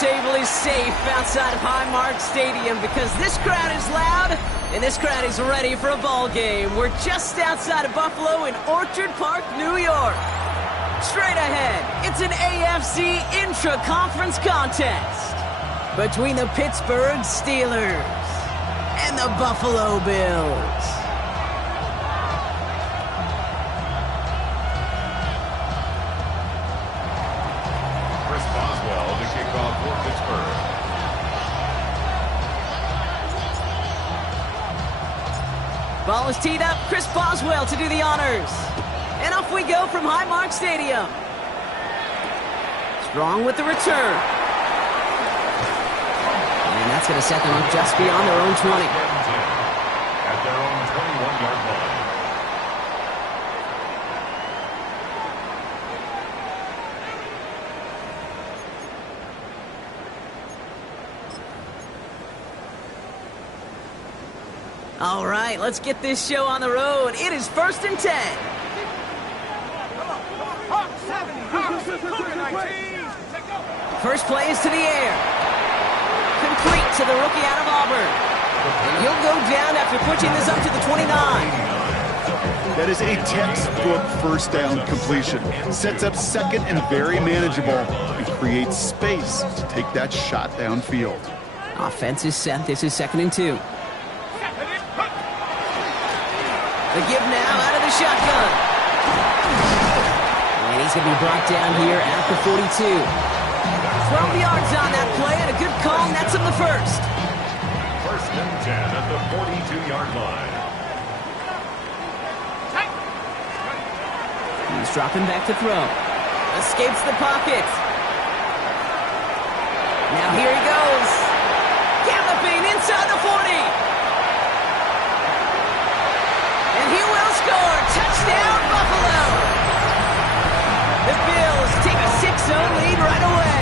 table is safe outside of Highmark Stadium because this crowd is loud and this crowd is ready for a ball game. We're just outside of Buffalo in Orchard Park, New York. Straight ahead, it's an AFC intra-conference contest between the Pittsburgh Steelers and the Buffalo Bills. Ball is teed up. Chris Boswell to do the honors. And off we go from Highmark Stadium. Strong with the return. And that's going to set them up just beyond their own 20. At their own 21-yard line. All right, let's get this show on the road. It is 1st and 10. First play is to the air. Complete to the rookie out of Auburn. And he'll go down after pushing this up to the 29. That is a textbook first down completion. Sets up second and very manageable and creates space to take that shot downfield. Offense is set. This is 2nd and 2. The give now out of the shotgun. And he's going to be brought down here at the 42. 12 yards on that play and a good call nets him the first. 1st and 10 at the 42-yard line. He's dropping back to throw. Escapes the pocket. Now here he goes. Galloping inside the 40. And he will score. Touchdown, Buffalo. The Bills take a 6-0 lead right away.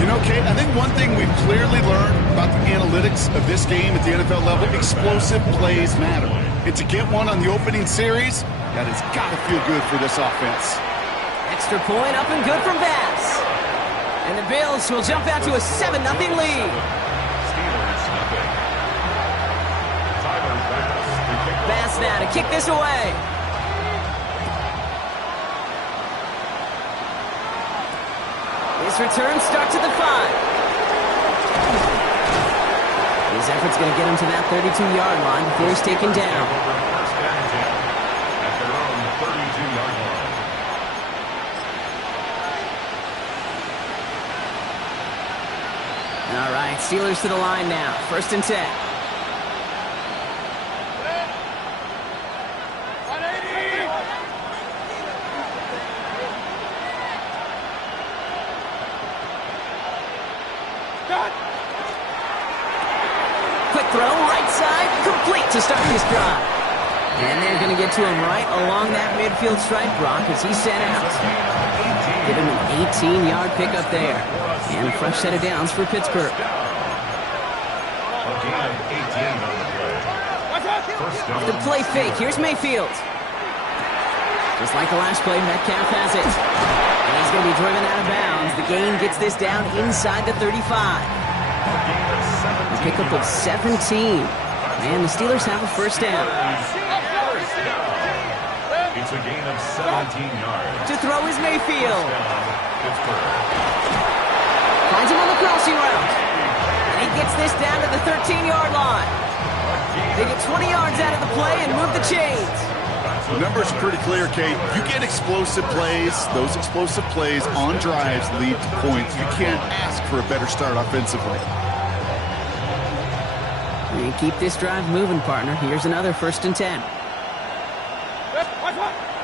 You know, Kate, I think one thing we've clearly learned about the analytics of this game at the NFL level, explosive plays matter. And to get one on the opening series, that has got to feel good for this offense. Extra point up and good from Bass. And the Bills will jump out to a 7-0 lead. Steelers nothing. Bass now to kick this away. His return starts at the 5. His effort's going to get him to that 32-yard line before he's taken down. 1st and 10 at their own 32-yard line. All right, Steelers to the line now. 1st and 10. Quick throw, right side, complete to start this drive. And they're going to get to him right along that midfield stripe, Brock, as he's sent out. Give him an 18-yard pickup there. And a fresh set of downs for Pittsburgh. A gain of 18 on the play. Off the play fake, here's Mayfield. Just like the last play, Metcalf has it. And he's going to be driven out of bounds. The gain gets this down inside the 35. A pickup of 17. And the Steelers have a first down. It's a gain of 17 yards. To throw is Mayfield. Finds him on the crossing route. And he gets this down to the 13-yard line. They get 20 yards out of the play and move the chains. The numbers are pretty clear, Kate. You get explosive plays. Those explosive plays on drives lead to points. You can't ask for a better start offensively. And keep this drive moving, partner. Here's another 1st and 10.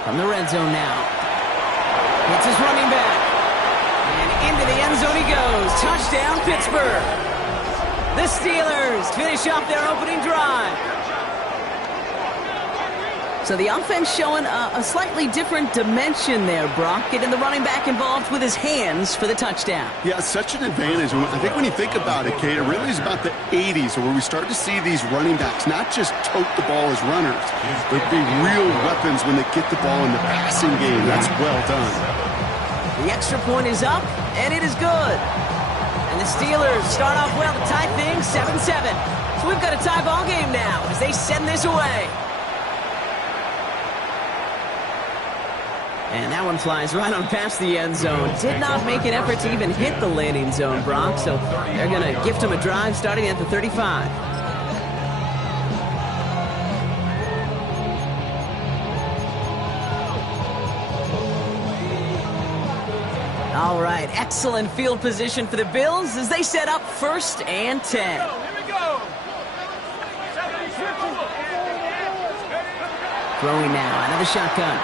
From the red zone now. Hits his running back. And into the end zone he goes. Touchdown, Pittsburgh. The Steelers finish off their opening drive. So the offense showing a slightly different dimension there, Brock. Getting the running back involved with his hands for the touchdown. Yeah, such an advantage. I think when you think about it, Kate, it really is about the 80s where we start to see these running backs not just tote the ball as runners, but be real weapons when they get the ball in the passing game. That's well done. The extra point is up, and it is good. And the Steelers start off well to tie things 7-7. So we've got a tie ball game now as they send this away. And that one flies right on past the end zone. Did not make an effort to even hit the landing zone, Brock. So they're going to gift him a drive starting at the 35. All right, excellent field position for the Bills as they set up 1st and 10. Throwing now out of the shotgun.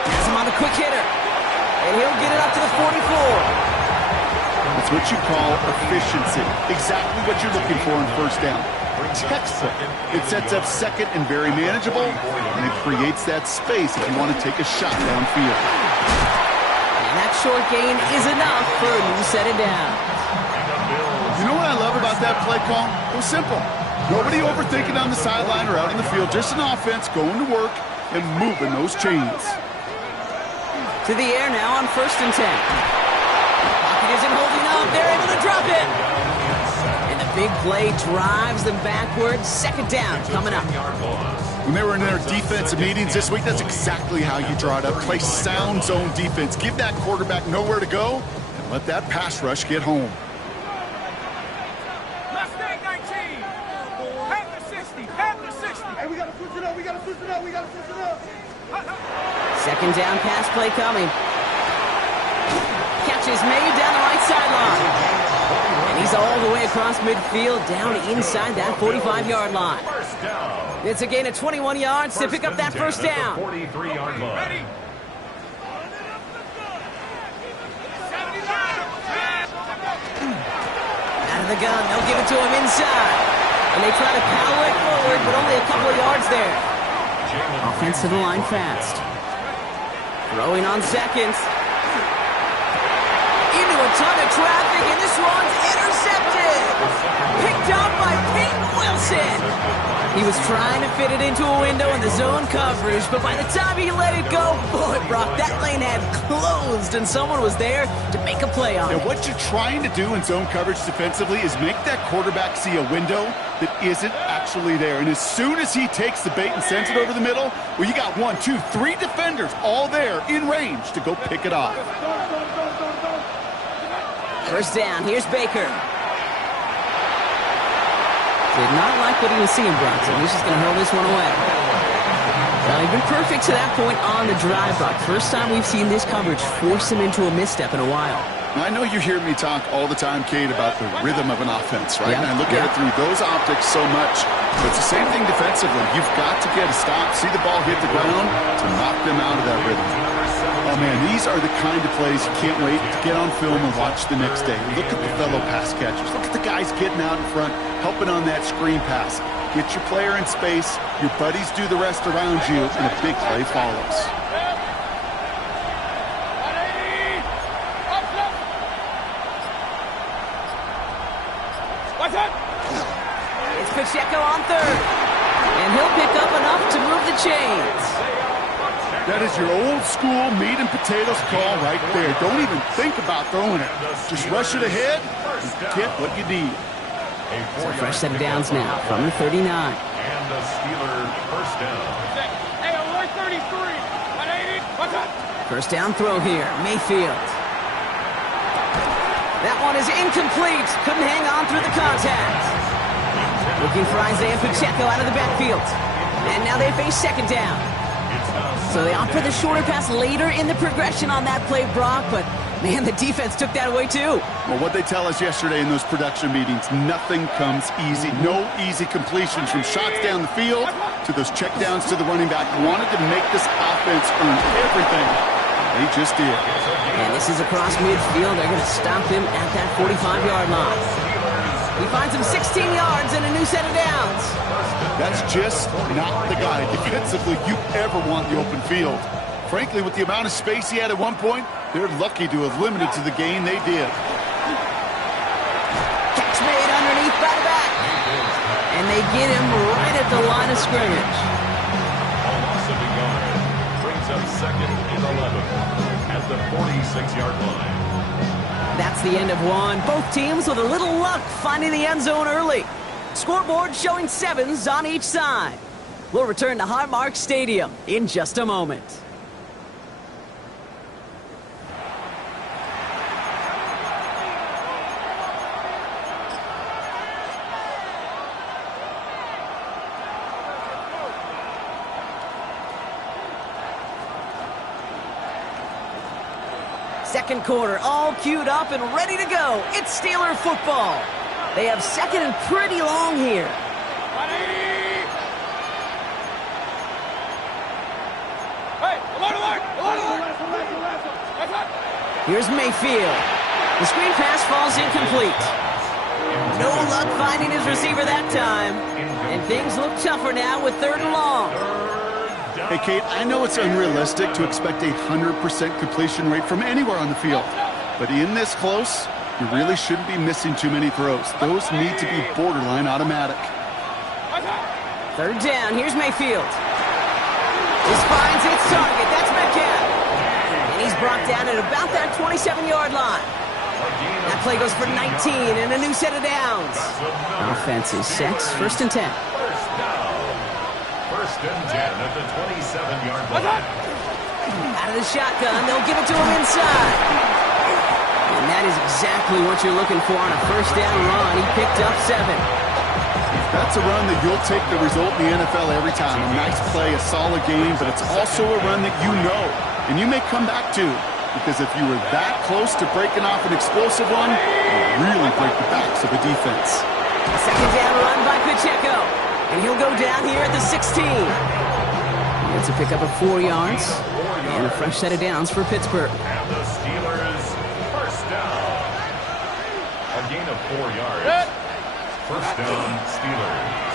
Has him on the quick hitter. And he'll get it up to the 44. It's what you call efficiency. Exactly what you're looking for in 1st down. Textbook. It sets up 2nd and very manageable, and it creates that space if you want to take a shot downfield. And that short gain is enough for a new set of downs. You know what I love about that play call? It was simple. Nobody overthinking on the sideline or out in the field. Just an offense going to work and moving those chains. To the air now on 1st and 10. Pocket isn't holding up. They're able to drop it. And the big play drives them backwards. 2nd down coming up. When they were in their defensive meetings this week, that's exactly how you draw it up. Play sound zone defense. Give that quarterback nowhere to go and let that pass rush get home. Mustang 19. Have the 60. Have the 60. Hey, we got to switch it up. We got to switch it up. We got to switch it up. 2nd down pass play coming. Catch is made down the right sideline. And he's all the way across midfield down inside that 45-yard line. It's a gain of 21 yards to pick up that 1st down. 43-yard line. Out of the gun, they'll give it to him inside. And they try to power it forward, but only a couple of yards there. Offense to the line fast. Throwing on 2nd. Into a ton of traffic, and this one's intercepted. Picked up by Peyton Wilson. He was trying to fit it into a window in the zone coverage, but by the time he let it go, boy, Brock, that lane had closed, and someone was there to make a play on it. And what you're trying to do in zone coverage defensively is make that quarterback see a window that isn't actually there. And as soon as he takes the bait and sends it over the middle, well, you got 1, 2, 3 defenders all there in range to go pick it off. 1st down, here's Baker. Did not like what he was seeing, Brock, so he's just going to hurl this one away. Well, he's been perfect to that point on the drive, Brock. First time we've seen this coverage force him into a misstep in a while. Now, I know you hear me talk all the time, Kate, about the rhythm of an offense, right? Yeah. And I look at it through those optics so much. But it's the same thing defensively. You've got to get a stop, see the ball hit the ground to knock them out of that rhythm. Oh, man, these are the kind of plays you can't wait to get on film and watch the next day. Look at the fellow pass catchers. Look at the guys getting out in front, helping on that screen pass. Get your player in space, your buddies do the rest around you, and a big play follows. It's Pacheco on 3rd. And he'll pick up enough to move the chains. That is your old school meat and potatoes call right there. Don't even think about throwing it. Just rush it ahead and get what you need. So fresh set of downs now from the 39. And the Steelers 1st down. Hey, alert 33. 180. 1st down throw here, Mayfield. That one is incomplete. Couldn't hang on through the contact. Looking for Isaiah Pacheco out of the backfield. And now they face 2nd down. So they opt for the shorter pass later in the progression on that play, Brock, but man, the defense took that away too. Well, what they tell us yesterday in those production meetings, nothing comes easy. No easy completions from shots down the field to those checkdowns to the running back. Wanted to make this offense earn everything. They just did. And this is across midfield. They're going to stop him at that 45-yard line. He finds him 16 yards and a new set of downs. That's just not the guy defensively you ever want in the open field. Frankly, with the amount of space he had at one point, they're lucky to have limited to the gain they did. Catch made underneath by the back. And they get him right at the line of scrimmage. A loss of a yard brings up 2nd and 11. At the 46-yard line. That's the end of one. Both teams with a little luck finding the end zone early. Scoreboard showing 7s on each side. We'll return to Highmark Stadium in just a moment. Second quarter, all queued up and ready to go. It's Steeler football. They have second and pretty long here. Here's Mayfield. The screen pass falls incomplete. No luck finding his receiver that time. And things look tougher now with 3rd and long. Hey, Kate, I know it's unrealistic to expect a 100% completion rate from anywhere on the field. But in this close, you really shouldn't be missing too many throws. Those need to be borderline automatic. 3rd down. Here's Mayfield. This finds its target. That's Metcalf. And he's brought down at about that 27-yard line. That play goes for 19 and a new set of downs. Offense is set. 1st and 10. First and 10 at the 27-yard line. Out of the shotgun, they'll give it to him inside. And that is exactly what you're looking for on a 1st down run. He picked up 7. That's a run that you'll take the result in the NFL every time. A nice play, a solid game, but it's also a run that you know, and you may come back to. Because if you were that close to breaking off an explosive one, you really break the backs of the defense. A 2nd down run by Pacheco. And he'll go down here at the 16. It's a pickup of 4 yards. And a fresh set of downs for Pittsburgh. And the Steelers, 1st down. A gain of 4 yards. 1st down, Steelers.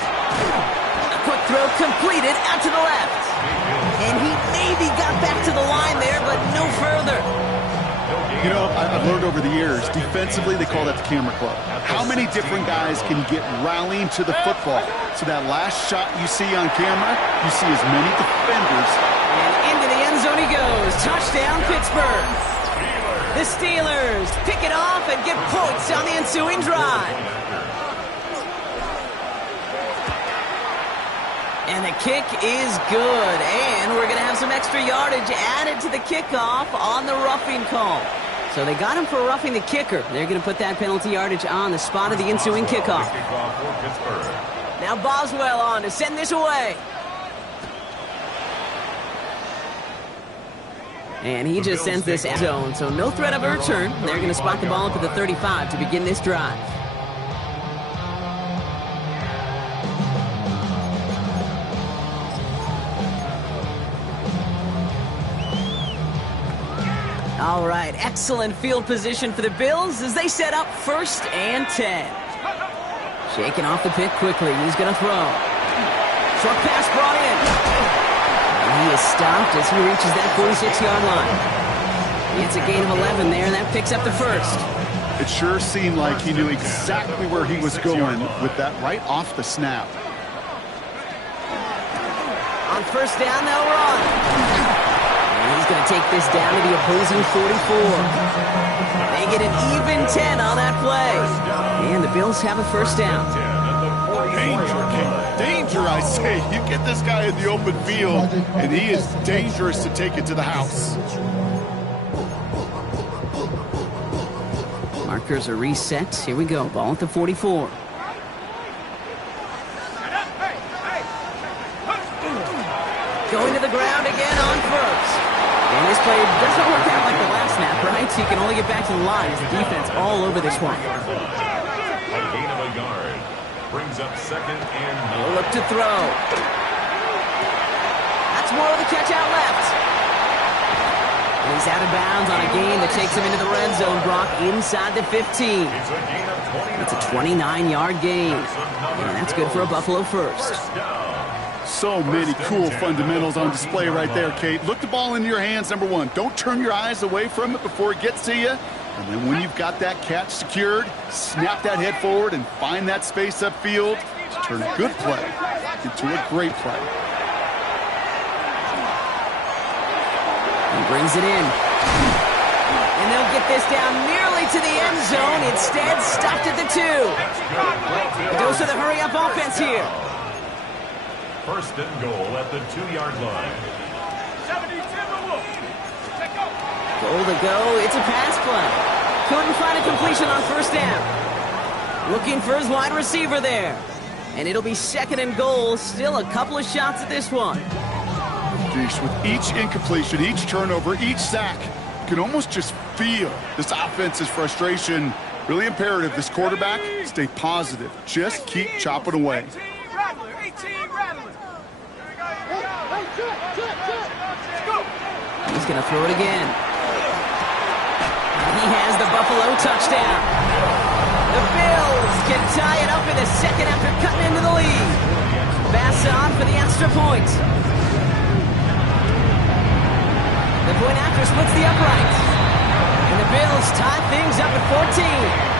A quick throw completed out to the left. And he maybe got back to the line there, but no further. You know, I've learned over the years, defensively, they call that the camera club. How many different guys can you get rallying to the football? So that last shot you see on camera, you see as many defenders. And into the end zone he goes. Touchdown, Pittsburgh. The Steelers pick it off and get points on the ensuing drive. And the kick is good. And we're going to have some extra yardage added to the kickoff on the roughing call. So they got him for roughing the kicker. They're going to put that penalty yardage on the spot of the ensuing kickoff. Now Boswell on to send this away. And he just sends this end zone, so no threat of a return. They're going to spot the ball up at the 35 to begin this drive. All right, excellent field position for the Bills as they set up 1st and 10. Shaking off the pick quickly. He's going to throw. Short pass brought in. And he is stopped as he reaches that 46-yard line. It's a gain of 11 there, and that picks up the 1st. It sure seemed like he knew exactly where he was going with that right off the snap. On 1st down, they'll run. And he's going to take this down to the opposing 44. They get an even 10 on that play. And the Bills have a 1st down. Danger, I say. You get this guy in the open field, and he is dangerous to take it to the house. Markers are reset. Here we go. Ball at the 44. Going to the ground again on 1st. And this play doesn't work out like the last snap, right? So you can only get back to the line as the defense all over this one. A gain of a yard. Brings up 2nd and 9. Look to throw. That's more of the catch out left. And he's out of bounds on a gain that takes him into the red zone, Brock, inside the 15. It's a gain of 29. It's a 29-yard gain. And that's good for a Buffalo 1st. So many cool fundamentals on display right there, Kate. Look the ball into your hands, number one. Don't turn your eyes away from it before it gets to you. And then when you've got that catch secured, snap that head forward and find that space upfield to turn a good play into a great play. He brings it in. And they'll get this down nearly to the end zone. Instead, stopped at the 2. A dose of the hurry-up offense here. First and goal at the 2-yard line. Goal to go. It's a pass play. Couldn't find a completion on first down. Looking for his wide receiver there. And it'll be second and goal. Still a couple of shots at this one. Geesh, with each incompletion, each turnover, each sack, you can almost just feel this offense's frustration. Really imperative this quarterback stay positive. Just keep chopping away. He's going to throw it again. He has the Buffalo touchdown. The Bills can tie it up in the second after cutting into the lead. Pass on for the extra point. The point after splits the uprights. And the Bills tie things up at 14.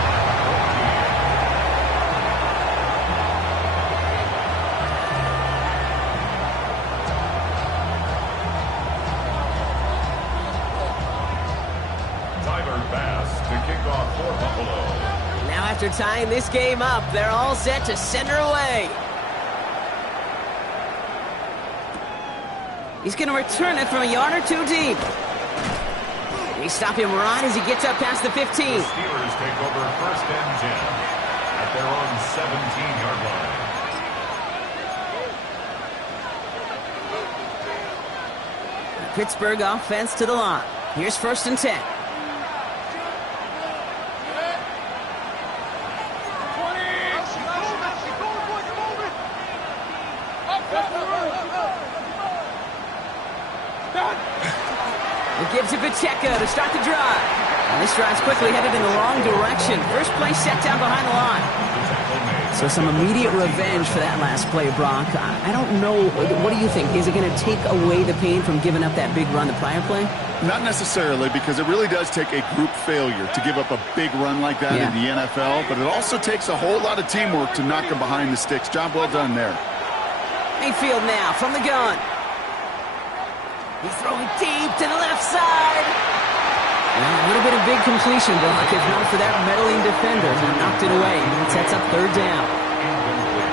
After tying this game up, they're all set to send her away. He's going to return it from a yard or 2 deep. They stop him right as he gets up past the 15. The Steelers take over first and 10 at their own 17-yard line. Pittsburgh offense to the line. Here's first and 10. It gives to Pacheco to start the drive. And this drive's quickly headed in the wrong direction. First play set down behind the line. So some immediate revenge for that last play, Brock. I don't know. What do you think? Is it going to take away the pain from giving up that big run the prior play? Not necessarily, because it really does take a group failure to give up a big run like that in the NFL. But it also takes a whole lot of teamwork to knock him behind the sticks. Job well done there. Mayfield now from the gun. He's throwing deep to the left side. Well, a little bit of big completion, Brock, if not for that meddling defender who knocked it away. It sets up third down.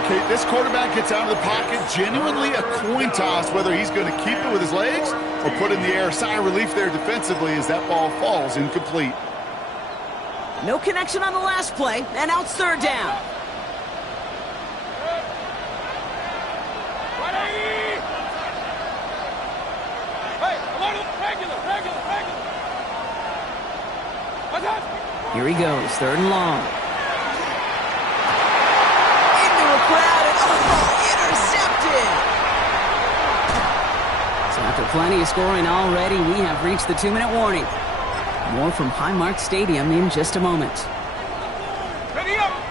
Okay, this quarterback gets out of the pocket, genuinely a coin toss whether he's going to keep it with his legs or put in the air. Sigh of relief there defensively as that ball falls incomplete. No connection on the last play, and out third down. Here he goes, third and long. Into a crowd and intercepted! So after plenty of scoring already, we have reached the 2-minute warning. More from Highmark Stadium in just a moment.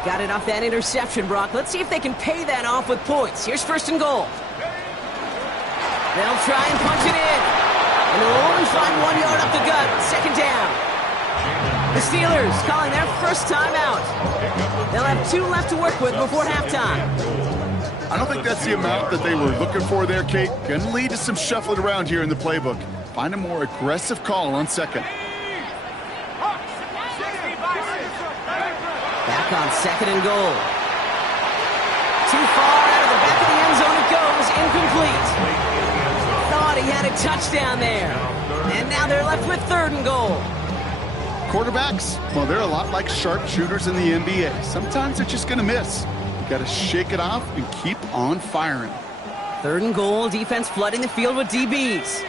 Got it off that interception, Brock. Let's see if they can pay that off with points. Here's first and goal. They'll try and punch it in. And they'll only find 1 yard up the gut. Second down. The Steelers calling their first timeout. They'll have 2 left to work with before halftime. I don't think that's the amount that they were looking for there, Kate. Going to lead to some shuffling around here in the playbook. Find a more aggressive call on second. Back on second and goal. Too far out of the back of the end zone it goes. Incomplete. Thought he had a touchdown there. And now they're left with third and goal. Quarterbacks, well, they're a lot like sharpshooters in the NBA. Sometimes they're just going to miss. You got to shake it off and keep on firing. Third and goal, defense flooding the field with DBs.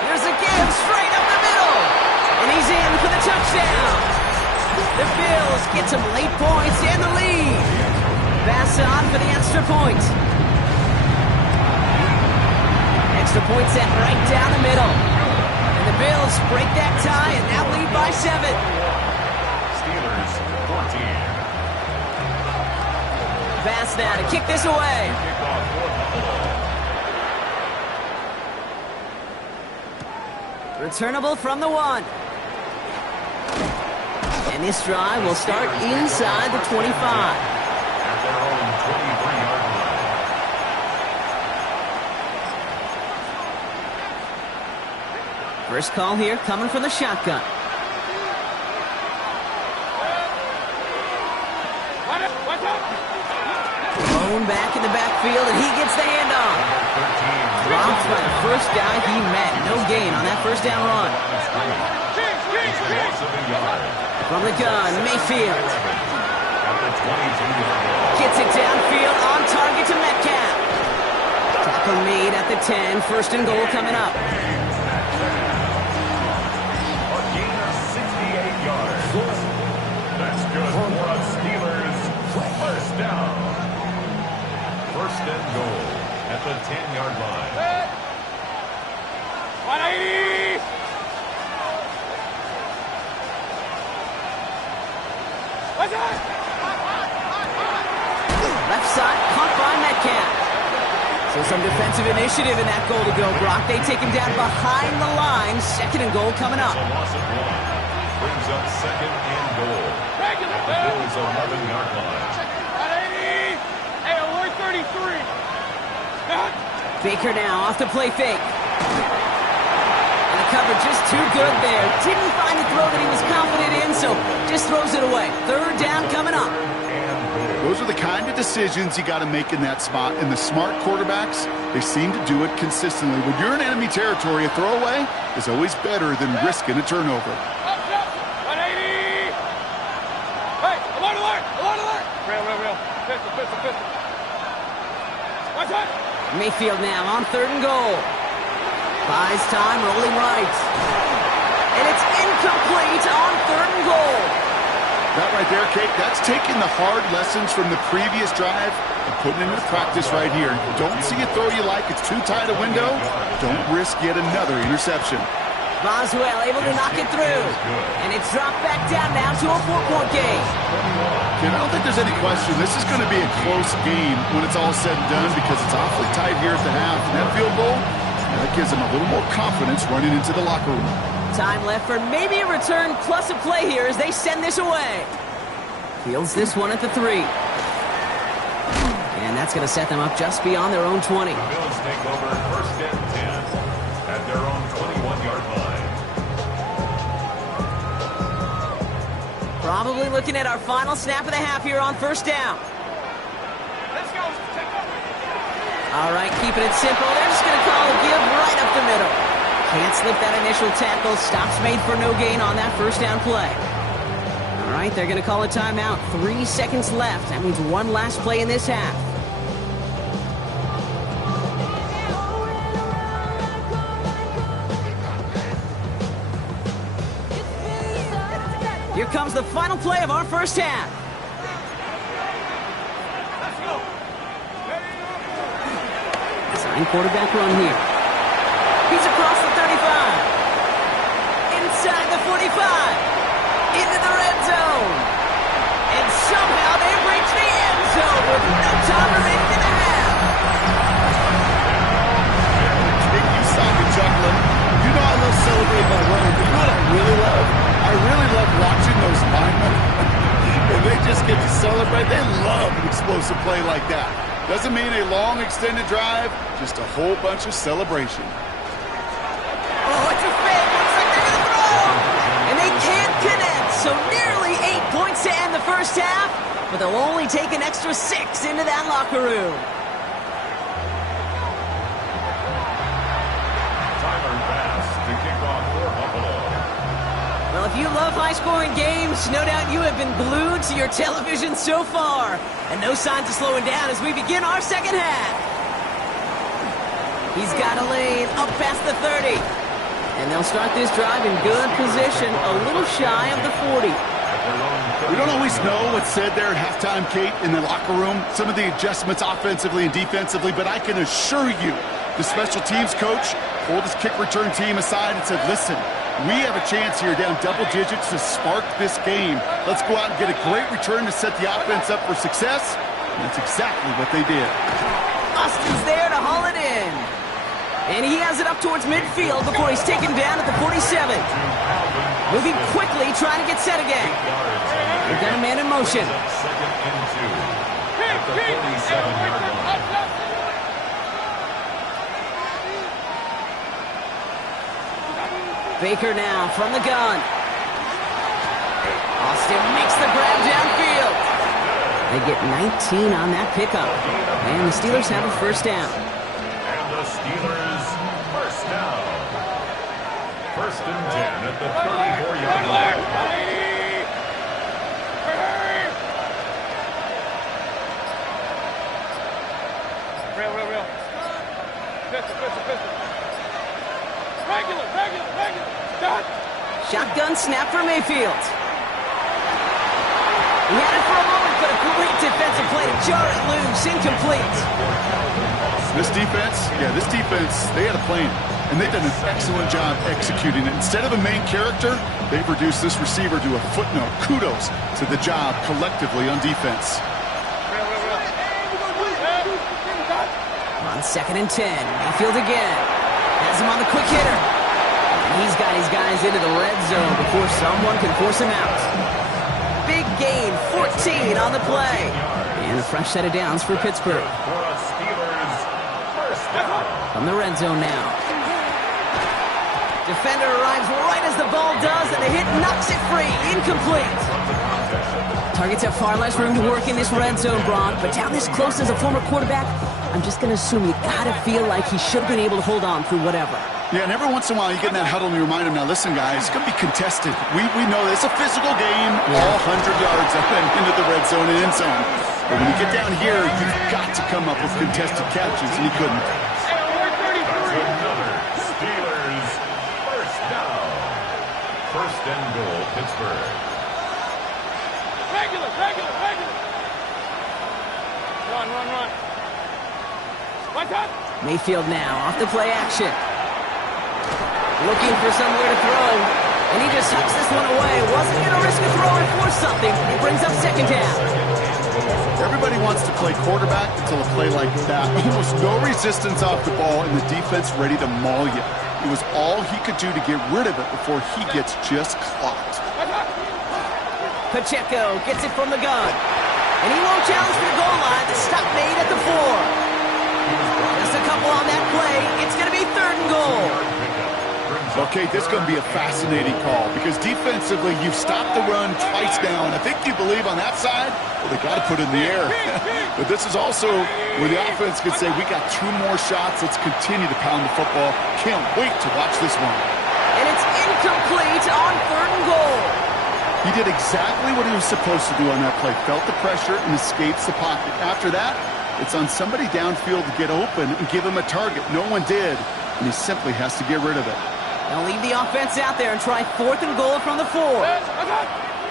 There's a give straight up the middle. And he's in for the touchdown. The Bills get some late points and the lead. Pass on for the extra point. Extra point set right down the middle. And the Bills break that tie and now lead by 7. Steelers 14. Pass now to kick this away. Returnable from the 1. And this drive will start inside the 25. At their own 23-yard First call here coming from the shotgun. Thrown back in the backfield, and he gets the handoff. Dropped by the first guy he met. No gain on that first down run. From the gun, Mayfield. Gets it downfield, on target to Metcalf. Tackle made at the 10, first and goal coming up. A gain of 68 yards. That's good for a Steelers first down. First and goal at the 10-yard line. 180! What's that? Left side, caught by Metcalf. So some defensive initiative in that goal to go, Brock. They take him down behind the line. Second and goal coming up. A loss of 1. Brings up second and goal at the Bills' 11-yard line. 180! Hey, we're 33. Baker now off the play fake. And the cover just too good there. Didn't find the throw that he was confident in, so just throws it away. Third down coming up. Those are the kind of decisions you got to make in that spot. And the smart quarterbacks, they seem to do it consistently. When you're in enemy territory, a throwaway is always better than risking a turnover. 180! Hey, alert, alert, alert, alert! Real. Pistol. What's that? Mayfield now on third and goal. Buys time, rolling right. And it's incomplete on third and goal. That right there, Kate, that's taking the hard lessons from the previous drive and putting it into practice right here. Don't see a throw you like. It's too tight a window. Don't risk yet another interception. Boswell able to knock it through. And it's dropped back down now to a 4-point game. Kate, I don't think there's any question. This is going to be a close game when it's all said and done because it's awfully tight here at the half. And that field goal, that gives them a little more confidence running into the locker room. Time left for maybe a return plus a play here as they send this away. Fields this one at the 3. And that's going to set them up just beyond their own 20. The Bills take over first and 10 at their own 21-yard line. Probably looking at our final snap of the half here on first down. Let's go. All right, keeping it simple. They're just going to call a give right up the middle. Can't slip that initial tackle. Stops made for no gain on that first down play. All right, they're going to call a timeout. 3 seconds left. That means one last play in this half. Here comes the final play of our first half. Let's go. Design quarterback run here. He's across the 35. Inside the 45. Into the red zone. And somehow they've reached the end zone with no time remaining in the half. You saw me chuckling. You know I love celebrating my run, but you know what I really love? I really love watching those linemen. When they just get to celebrate, they love an explosive play like that. Doesn't mean a long extended drive, just a whole bunch of celebration. Oh, it's a fake. Looks like they're going to throw. And they can't connect. So nearly 8 points to end the first half, but they'll only take an extra 6 into that locker room. Tyler Bass to kick off for Buffalo. Well, if you love high-scoring games, no doubt you have been glued to your television so far. And no signs of slowing down as we begin our second half. He's got a lane up past the 30. And they'll start this drive in good position, a little shy of the 40. We don't always know what's said there at halftime, Kate, in the locker room. Some of the adjustments offensively and defensively, but I can assure you the special teams coach pulled his kick return team aside and said, listen, we have a chance here down double digits to spark this game. Let's go out and get a great return to set the offense up for success. And that's exactly what they did. Austin's there to haul it in. And he has it up towards midfield before he's taken down at the 47. Moving quickly, trying to get set again. They've got a man in motion. Second and 2 at the 47-yard line. Baker now from the gun. Austin makes the grab downfield. They get 19 on that pickup. And the Steelers have a first down. And the Steelers first down. First and 10 at the 34-yard line. Real. Pistol. Regular. Done. Shotgun snap for Mayfield. He had it for a moment, but a great defensive play to jar it loose. Incomplete. This defense, they had a plan, and they've done an excellent job executing it. Instead of a main character, they've reduced this receiver to a footnote. Kudos to the job collectively on defense. On 2nd and 10, Mayfield again. Has him on the quick hitter. And he's got his guys into the red zone before someone can force him out. Big gain, 14 on the play. And a fresh set of downs for Pittsburgh. From the red zone now. Defender arrives right as the ball does, and the hit knocks it free. Incomplete. Targets have far less room to work in this red zone, Braun, but down this close as a former quarterback, I'm just going to assume you got to feel like he should have been able to hold on through whatever. Yeah, and every once in a while you get in that huddle and you remind him, now listen guys, it's going to be contested. We know it's a physical game, all 100 yards up and into the red zone and end zone. But when you get down here, you've got to come up with contested catches, and he couldn't. Another Steelers first down. First and goal, Pittsburgh. Regular. Run. One time. Mayfield now off the play action. Looking for somewhere to throw. And he just tucks this one away. Wasn't going to risk a throw and force something. It brings up second down. Everybody wants to play quarterback until a play like that. Almost no resistance off the ball and the defense ready to maul you. It was all he could do to get rid of it before he gets just clocked. Pacheco gets it from the gun. And he won't challenge for the goal line. The stop made at the 4. Just a couple on that play. It's going to be 3rd and goal. Okay, this is going to be a fascinating call because defensively, you've stopped the run twice now, and I think you believe on that side, well, they got to put it in the air. But this is also where the offense could say, we got 2 more shots. Let's continue to pound the football. Can't wait to watch this one. And it's incomplete on 3rd and goal. He did exactly what he was supposed to do on that play. Felt the pressure and escapes the pocket. After that, it's on somebody downfield to get open and give him a target. No one did, and he simply has to get rid of it. They'll leave the offense out there and try 4th and goal from the 4.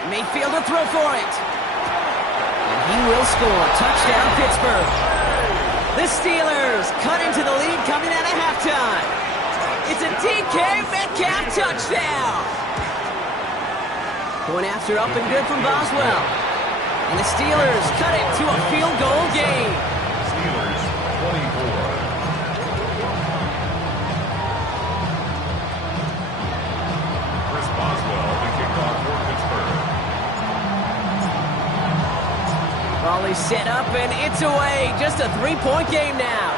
Mayfield will throw for it. And he will score. Touchdown, Pittsburgh. The Steelers cut into the lead coming out of halftime. It's a DK Metcalf touchdown. Going after up and good from Boswell. And the Steelers cut it to a field goal game. Steelers 24. Chris Boswell, the kickoff for Pittsburgh. Volley set up and it's away. Just a 3-point game now.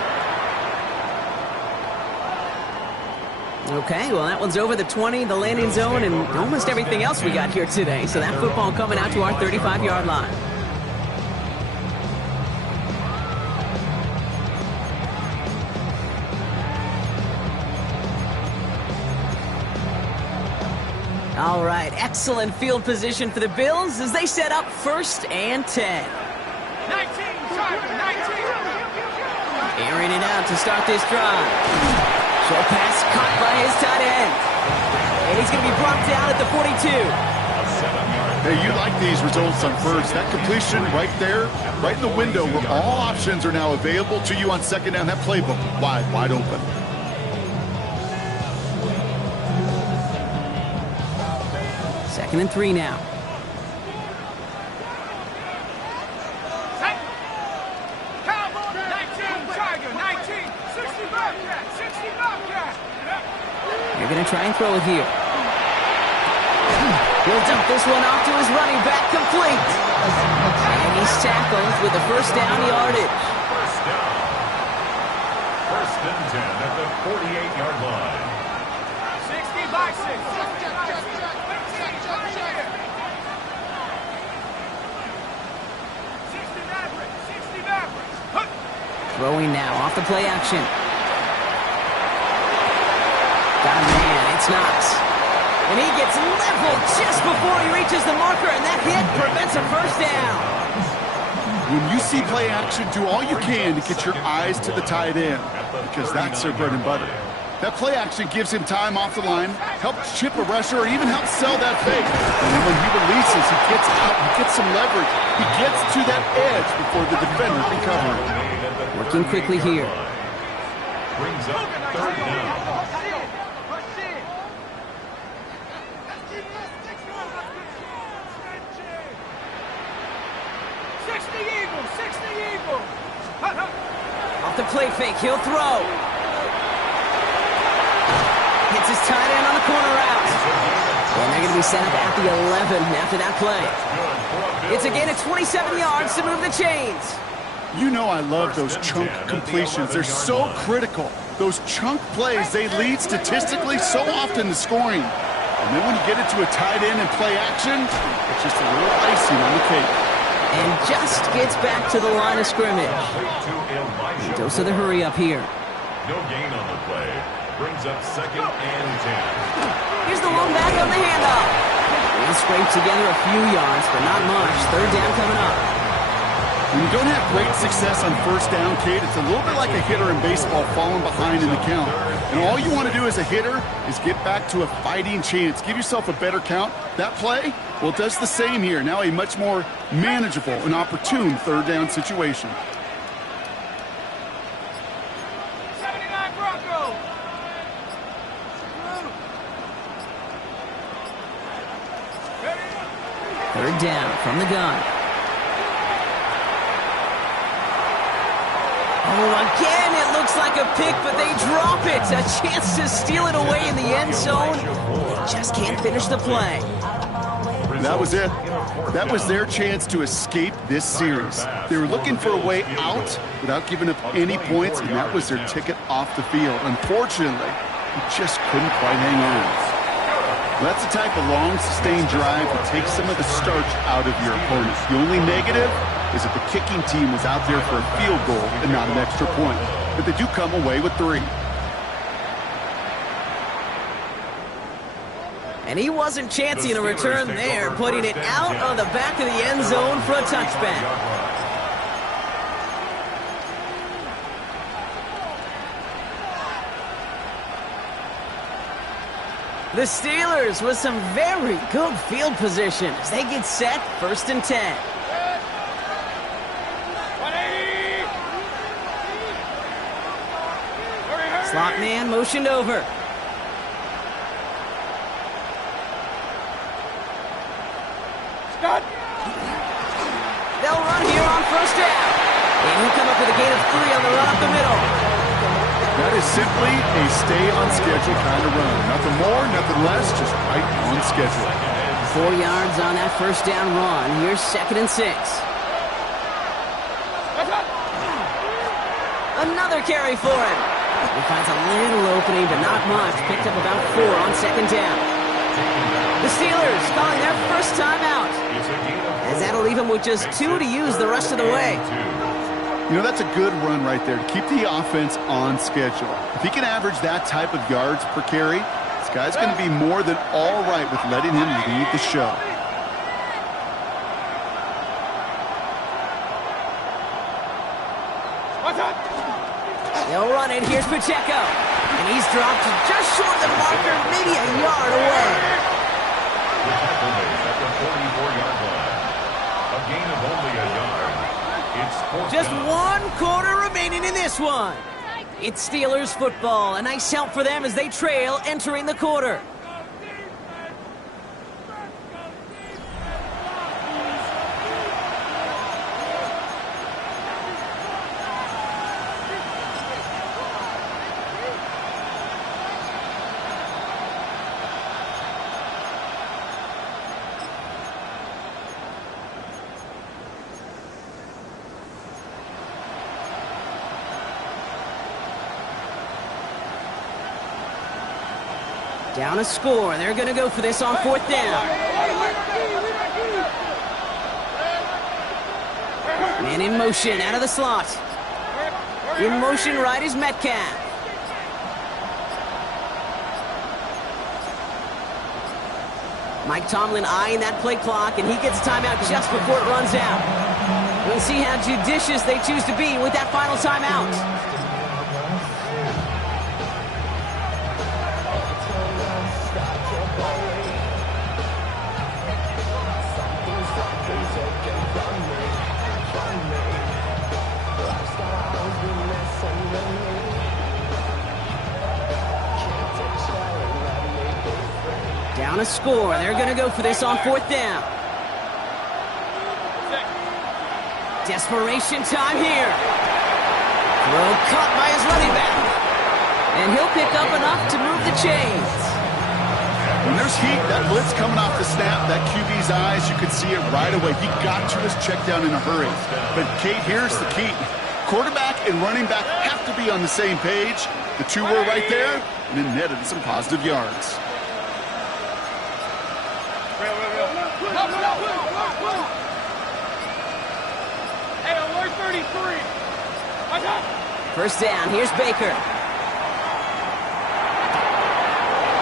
Okay, well, that one's over the 20, the landing zone, and almost everything else we got here today. So that football coming out to our 35-yard line. All right, excellent field position for the Bills as they set up 1st and 10. 19, Tiger, 19. Airing it out to start this drive. Short pass caught by his tight end. And he's going to be brought down at the 42. Hey, you like these results on first. That completion right there, right in the window where all options are now available to you on 2nd down. That playbook wide open. Second and 3 now. Cowboy, 19, Tiger, 19. 60 Bobcat, 60 Bobcat. You're going to try and throw it here. He'll dump this one off to his running back, complete. And he's tackled with a first down yardage. First down. First and 10 at the 48-yard line. 60 Throwing now off the play action. Got a man, it's Knox. And he gets leveled just before he reaches the marker, and that hit prevents a first down. When you see play action, do all you can to get your eyes to the tight end, because that's their bread and butter. That play action gives him time off the line, helps chip a rusher, or even helps sell that fake. And then when he releases, he gets out, he gets some leverage. He gets to that edge before the defender can cover him. Working quickly here. Brings up third down. Off the play fake, he'll throw. Hits his tight end on the corner route. And they're going to be set up at the 11 after that play. It's a gain of 27 yards to move the chains. You know I love those chunk completions. They're so critical. Those chunk plays, they lead statistically so often to scoring. And then when you get into a tight end and play action, it's just a little icing on the cake. And just gets back to the line of scrimmage. Dose of the hurry up here. No gain on the play. Brings up 2nd and 10. Here's the long back on the handoff. He'll scrape together a few yards, but not much. Third down coming up. When you don't have great success on first down, Kate, it's a little bit like a hitter in baseball falling behind in the count. And all you want to do as a hitter is get back to a fighting chance. Give yourself a better count. That play, well, it does the same here. Now a much more manageable and opportune third down situation. 79 Broncos. Third down from the gun. Oh, again, it looks like a pick, but they drop it. A chance to steal it away in the end zone. They just can't finish the play. That was it. That was their chance to escape this series. They were looking for a way out without giving up any points, and that was their ticket off the field. Unfortunately, they just couldn't quite hang on. That's the type of long, sustained drive that takes some of the starch out of your opponent. The only negative is that the kicking team was out there for a field goal and not an extra point. But they do come away with 3. And he wasn't chancing a return there, putting it out on the back of the end zone for a touchback. The Steelers with some very good field position as they get set, 1st and 10. Slot man motioned over. They'll run here on 1st down. And he'll come up with a gain of 3 on the run up the middle. That is simply a stay-on-schedule kind of run. Nothing more, nothing less, just right on schedule. 4 yards on that 1st down run. Here's 2nd and 6. Another carry for him. He finds a little opening, but not much. Picked up about 4 on 2nd down. The Steelers calling their first time out, as that'll leave him with just 2 to use the rest of the way. You know, that's a good run right there to keep the offense on schedule. If he can average that type of yards per carry, this guy's going to be more than all right with letting him lead the show. They'll run it. Here's Pacheco. And he's dropped just short of the marker, maybe a yard away. The tackle made at the 44-yard line. A gain of only a yard. It's 4th Just down. 1 quarter remaining in this one. It's Steelers football. A nice help for them as they trail entering the quarter. Down a score. They're going to go for this on 4th down. Man in motion, out of the slot. In motion right is Metcalf. Mike Tomlin eyeing that play clock, and he gets timeout just before it runs out. We'll see how judicious they choose to be with that final timeout. Down a score. They're going to go for this on 4th down. Desperation time here. Throw caught by his running back. And he'll pick up enough to move the chains. When there's heat, that blitz coming off the snap, that QB's eyes, you can see it right away. He got to his check down in a hurry. But, Kate, here's the key. Quarterback and running back have to be on the same page. The two were right there, and it netted some positive yards. Hey, alert 33. First down, here's Baker.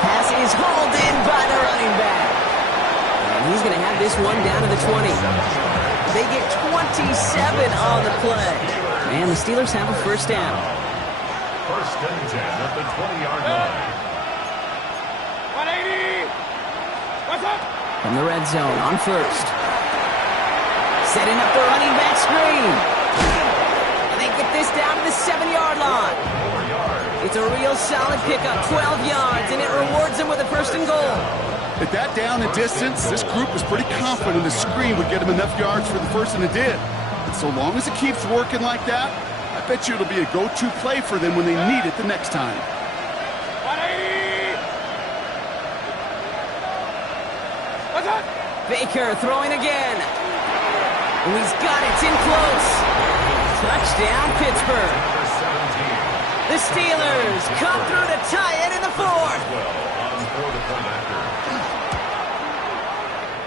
Pass is hauled in by the running back. And he's going to have this one down to the 20. They get 27 on the play. And the Steelers have a first down. First and 10 at the 20-yard line. 180. What's up? From the red zone on first. Setting up the running back screen. And they get this down to the 7-yard line. It's a real solid pickup, 12 yards, and it rewards them with a first and goal. At that down and distance, this group was pretty confident the screen would get them enough yards for the first, and it did. And so long as it keeps working like that, I bet you it'll be a go-to play for them when they need it the next time. 180. What's up? Baker throwing again. And he's got it. It's in close. Touchdown, Pittsburgh. The Steelers come through to tie it in the 4th.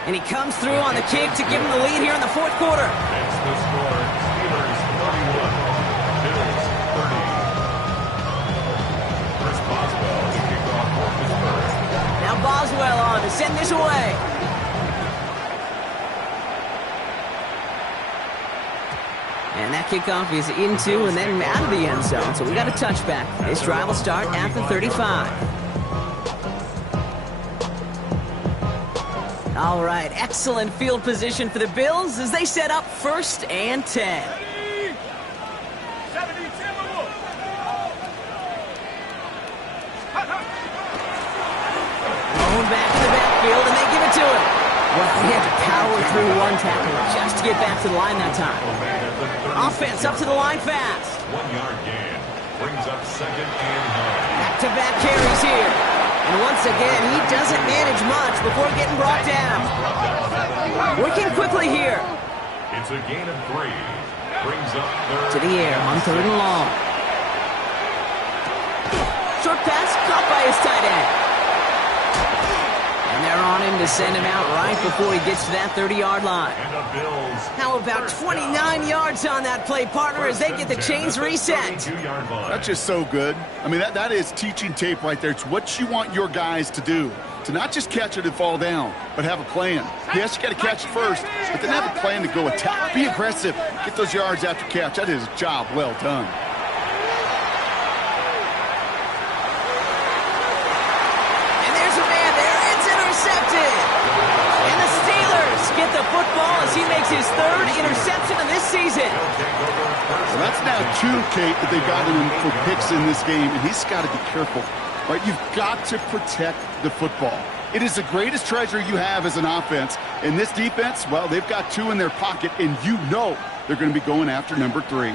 And he comes through on the kick to give him the lead here in the 4th quarter. It's the score. Steelers 31, Bills 30. Chris Boswell to kick off for Pittsburgh. Now Boswell on to send this away. And that kickoff is into and then out of the end zone. So we got a touchback. This drive will start at the 35. All right, excellent field position for the Bills as they set up 1st and 10. 70 Timberwolves. Going back in the backfield, and they give it to him. Well, he had to power through one tackle just to get back to the line that time. Offense up to the line fast. 1-yard gain brings up 2nd and 9. Back-to-back carries here. And once again, he doesn't manage much before getting brought down. Working quickly here. It's a gain of 3. Brings up 3rd. To the air on 3rd and long. Short pass caught by his tight end. And they're on him to send him out right before he gets to that 30-yard line. And the Bills. How about 29 yards on that play, partner, as they get the chains reset? That's just so good. I mean, that is teaching tape right there. It's what you want your guys to do. To not just catch it and fall down, but have a plan. Yes, you got to catch it first, but then have a plan to go attack. Be aggressive. Get those yards after catch. That is a job well done. Get the football as he makes his 3rd interception of this season. Well, that's now 2, Kate, that they've gotten him for picks in this game, and he's got to be careful. Right? You've got to protect the football. It is the greatest treasure you have as an offense. And this defense, well, they've got 2 in their pocket, and you know they're going to be going after number 3.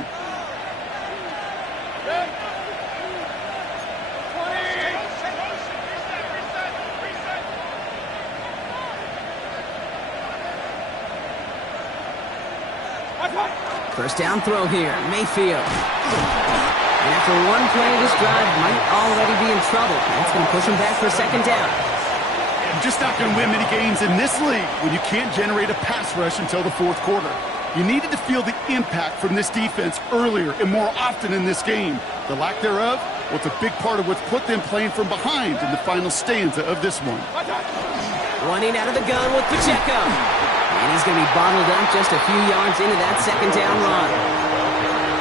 First down throw here, Mayfield. And after one play, this drive might already be in trouble. That's going to push them back for a second down. You're just not going to win many games in this league when you can't generate a pass rush until the fourth quarter. You needed to feel the impact from this defense earlier and more often in this game. The lack thereof, well, it's a big part of what's put them playing from behind in the final stanza of this one. Running out of the gun with Pacheco. And he's going to be bottled up just a few yards into that second down run.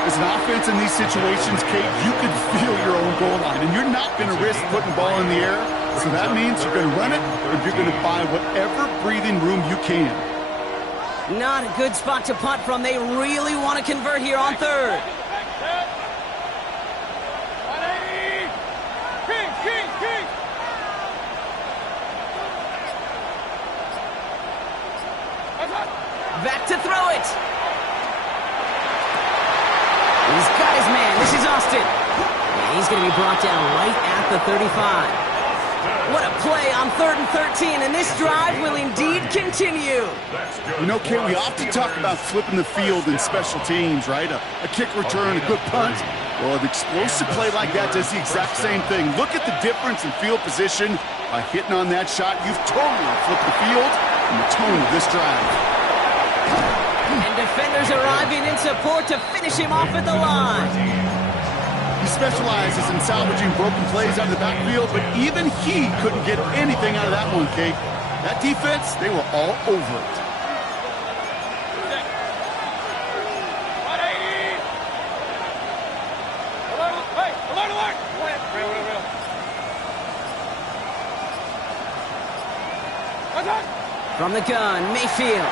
As an offense in these situations, Kate, you could feel your own goal line, and you're not going to risk putting the ball in the air. So that means you're going to run it, or you're going to buy whatever breathing room you can. Not a good spot to punt from. They really want to convert here on third. Back to throw it. He's got his man. This is Austin. And he's going to be brought down right at the 35. What a play on 3rd and 13, and this drive will indeed continue. You know, Kate, we often talk about flipping the field in special teams, right? A kick return, a good punt. Well, an explosive play like that does the exact same thing. Look at the difference in field position. By hitting on that shot, you've totally flipped the field and the tone of this drive. And defenders arriving in support to finish him off at the line. He specializes in salvaging broken plays out of the backfield, but even he couldn't get anything out of that one, Kate. That defense, they were all over it. From the gun, Mayfield.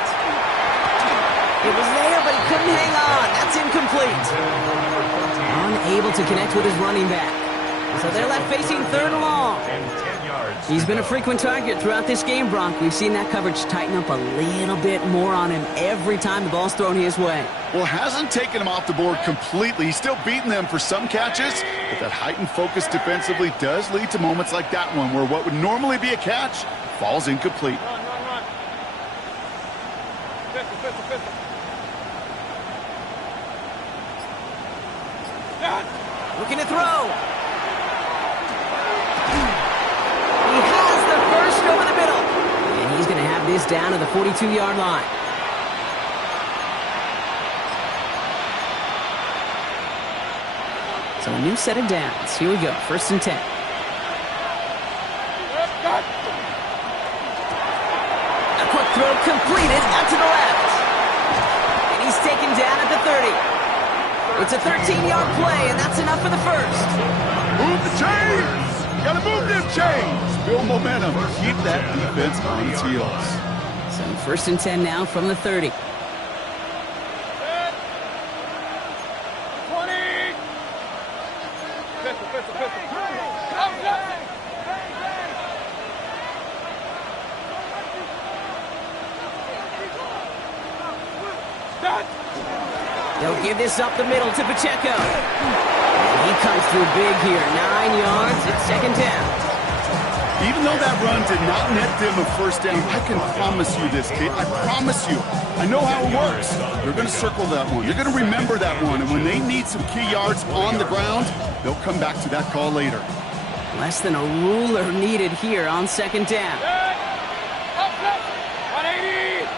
It was there, but he couldn't hang on. That's incomplete. Unable to connect with his running back. So they're left facing 3rd and long. He's been a frequent target throughout this game, Bronk. We've seen that coverage tighten up a little bit more on him every time the ball's thrown his way. Well, hasn't taken him off the board completely. He's still beating them for some catches, but that heightened focus defensively does lead to moments like that one where what would normally be a catch falls incomplete. Looking to throw. He has the first over the middle. And he's going to have this down to the 42-yard line. So a new set of downs. Here we go. 1st and 10. A quick throw completed out to the left. And he's taken down at the 30. It's a 13-yard play, and that's enough for the first. Move the chains! You gotta move them chains! Build momentum. Keep that defense on its heels. So 1st and 10 now from the 30. 20! They'll give this up the middle to Pacheco. And he comes through big here. 9 yards. It's 2nd down. Even though that run did not net them a first down, I can promise you this, kid. I promise you. I know how it works. They're going to circle that one. They're going to remember that one. And when they need some key yards on the ground, they'll come back to that call later. Less than a ruler needed here on 2nd down. 180!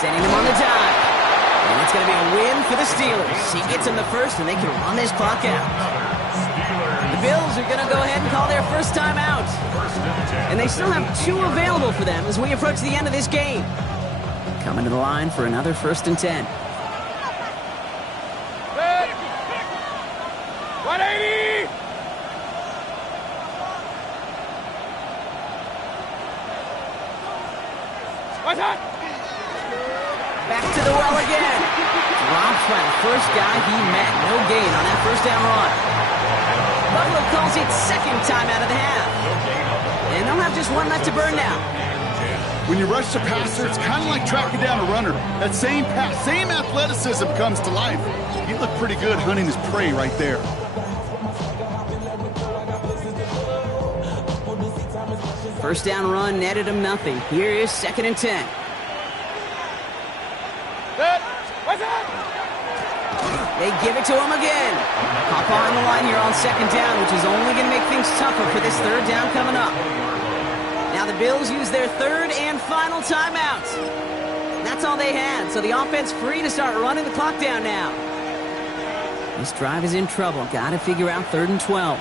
Sending him on the dive. And it's going to be a win for the Steelers. He gets him the first, and they can run this clock out. The Bills are going to go ahead and call their first time out. And they still have 2 available for them as we approach the end of this game. Coming to the line for another 1st and 10. 180! What's that? Back to the well again. Drops by the first guy he met. No gain on that first down run. Buffalo calls it 2nd time out of the half. And they'll have just 1 left to burn now. When you rush the passer, it's kind of like tracking down a runner. That same pass, same athleticism comes to life. He looked pretty good hunting his prey right there. First down run netted him nothing. Here is 2nd and 10. What's that? They give it to him again. Hop on the line here on second down, which is only going to make things tougher for this third down coming up. Now the Bills use their third and final timeout. That's all they had, so the offense free to start running the clock down now. This drive is in trouble. Got to figure out 3rd and 12.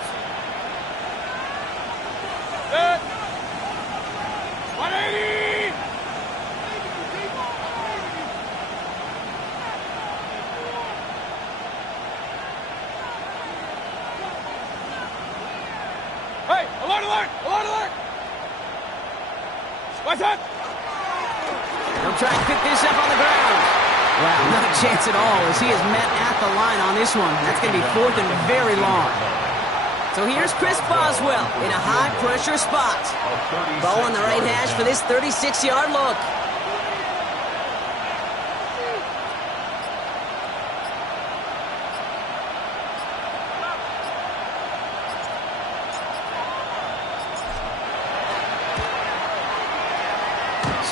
Set. 180. Hey, alert, alert, alert, alert. What's that? They'll try and pick this up on the ground. Wow, not a chance at all as he is met at the line on this one. That's going to be 4th and very long. So here's Chris Boswell in a high-pressure spot. Ball on the right hash for this 36-yard look.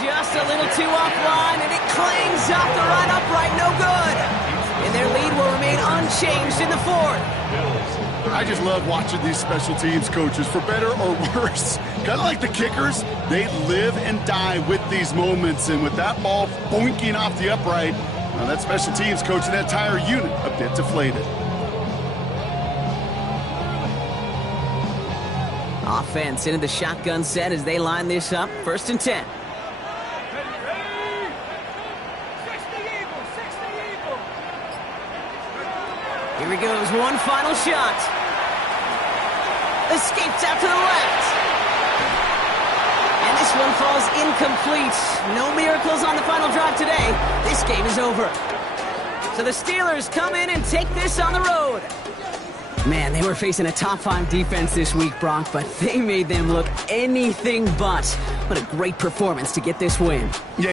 Just a little too offline, and it clangs off the right upright, no good. And their lead will remain unchanged in the 4th. I just love watching these special teams coaches, for better or worse. Kind of like the kickers, they live and die with these moments. And with that ball boinking off the upright, that special teams coach and that entire unit a bit deflated. Offense into the shotgun set as they line this up. 1st and 10. Here he goes, one final shot. Escapes out to the left. And this one falls incomplete. No miracles on the final drive today. This game is over. So the Steelers come in and take this on the road. Man, they were facing a top 5 defense this week, Brock, but they made them look anything but. What a great performance to get this win. Yeah.